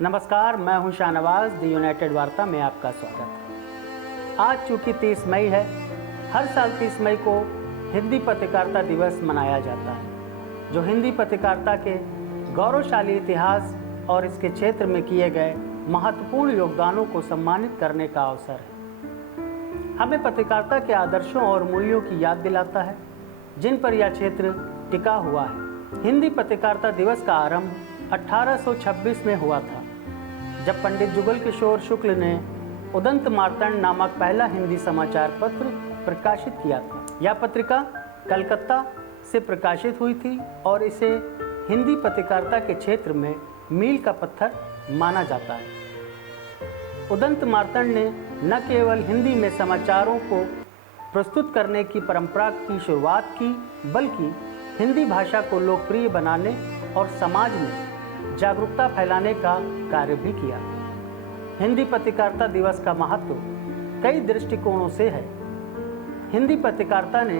नमस्कार, मैं हूं शाहनवाज। द यूनाइटेड वार्ता में आपका स्वागत है। आज चूँकि 30 मई है, हर साल 30 मई को हिंदी पत्रकारिता दिवस मनाया जाता है, जो हिंदी पत्रकारिता के गौरवशाली इतिहास और इसके क्षेत्र में किए गए महत्वपूर्ण योगदानों को सम्मानित करने का अवसर है। हमें पत्रकारिता के आदर्शों और मूल्यों की याद दिलाता है, जिन पर यह क्षेत्र टिका हुआ है। हिंदी पत्रकारिता दिवस का आरंभ 1826 में हुआ था, जब पंडित जुगल किशोर शुक्ल ने उदंत मार्तंड नामक पहला हिंदी समाचार पत्र प्रकाशित किया था। यह पत्रिका कलकत्ता से प्रकाशित हुई थी और इसे हिंदी पत्रकारिता के क्षेत्र में मील का पत्थर माना जाता है। उदंत मार्तंड ने न केवल हिंदी में समाचारों को प्रस्तुत करने की परंपरा की शुरुआत की, बल्कि हिंदी भाषा को लोकप्रिय बनाने और समाज में जागरूकता फैलाने का कार्य भी किया। हिंदी पत्रकारिता दिवस का महत्व कई दृष्टिकोणों से है। हिंदी पत्रकारिता ने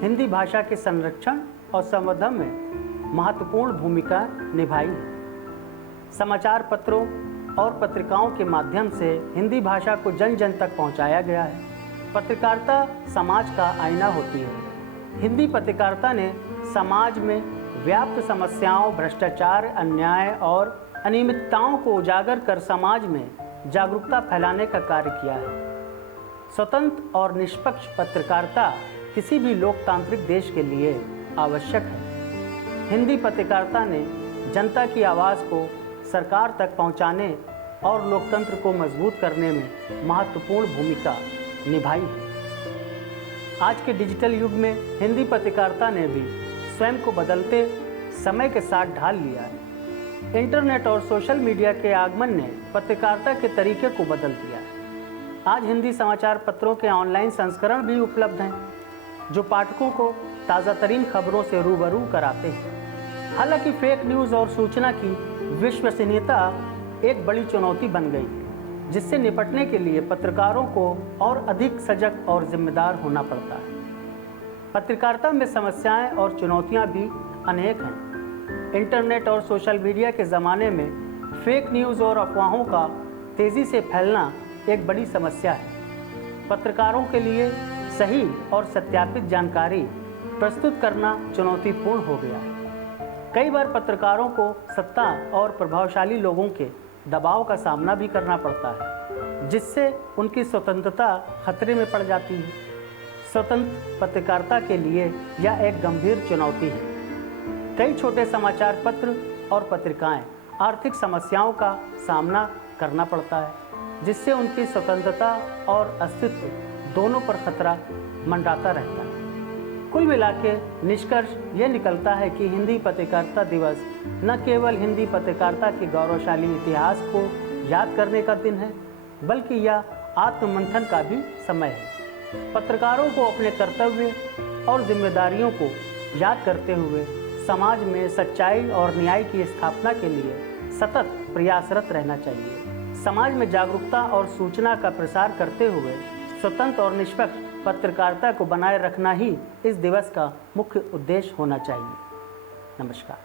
हिंदी भाषा के संरक्षण और संवर्धन में महत्वपूर्ण भूमिका निभाई है। समाचार पत्रों और पत्रिकाओं के माध्यम से हिंदी भाषा को जन जन तक पहुंचाया गया है। पत्रकारिता समाज का आईना होती है। हिंदी पत्रकारिता ने समाज में व्याप्त समस्याओं, भ्रष्टाचार, अन्याय और अनियमितताओं को उजागर कर समाज में जागरूकता फैलाने का कार्य किया है। स्वतंत्र और निष्पक्ष पत्रकारिता किसी भी लोकतांत्रिक देश के लिए आवश्यक है। हिंदी पत्रकारिता ने जनता की आवाज़ को सरकार तक पहुंचाने और लोकतंत्र को मजबूत करने में महत्वपूर्ण भूमिका निभाई है। आज के डिजिटल युग में हिंदी पत्रकारिता ने भी स्वयं को बदलते समय के साथ ढाल लिया है। इंटरनेट और सोशल मीडिया के आगमन ने पत्रकारिता के तरीके को बदल दिया है। आज हिंदी समाचार पत्रों के ऑनलाइन संस्करण भी उपलब्ध हैं, जो पाठकों को ताज़ा तरीन खबरों से रूबरू कराते हैं। हालांकि फेक न्यूज़ और सूचना की विश्वसनीयता एक बड़ी चुनौती बन गई, जिससे निपटने के लिए पत्रकारों को और अधिक सजग और जिम्मेदार होना पड़ता है। पत्रकारिता में समस्याएं और चुनौतियां भी अनेक हैं। इंटरनेट और सोशल मीडिया के ज़माने में फेक न्यूज़ और अफवाहों का तेज़ी से फैलना एक बड़ी समस्या है। पत्रकारों के लिए सही और सत्यापित जानकारी प्रस्तुत करना चुनौतीपूर्ण हो गया है। कई बार पत्रकारों को सत्ता और प्रभावशाली लोगों के दबाव का सामना भी करना पड़ता है, जिससे उनकी स्वतंत्रता खतरे में पड़ जाती है। स्वतंत्र पत्रकारिता के लिए यह एक गंभीर चुनौती है। कई छोटे समाचार पत्र और पत्रिकाएं आर्थिक समस्याओं का सामना करना पड़ता है, जिससे उनकी स्वतंत्रता और अस्तित्व दोनों पर खतरा मंडराता रहता है। कुल मिलाके निष्कर्ष यह निकलता है कि हिंदी पत्रकारिता दिवस न केवल हिंदी पत्रकारिता के गौरवशाली इतिहास को याद करने का दिन है, बल्कि यह आत्ममंथन का भी समय है। पत्रकारों को अपने कर्तव्य और जिम्मेदारियों को याद करते हुए समाज में सच्चाई और न्याय की स्थापना के लिए सतत प्रयासरत रहना चाहिए। समाज में जागरूकता और सूचना का प्रसार करते हुए स्वतंत्र और निष्पक्ष पत्रकारिता को बनाए रखना ही इस दिवस का मुख्य उद्देश्य होना चाहिए। नमस्कार।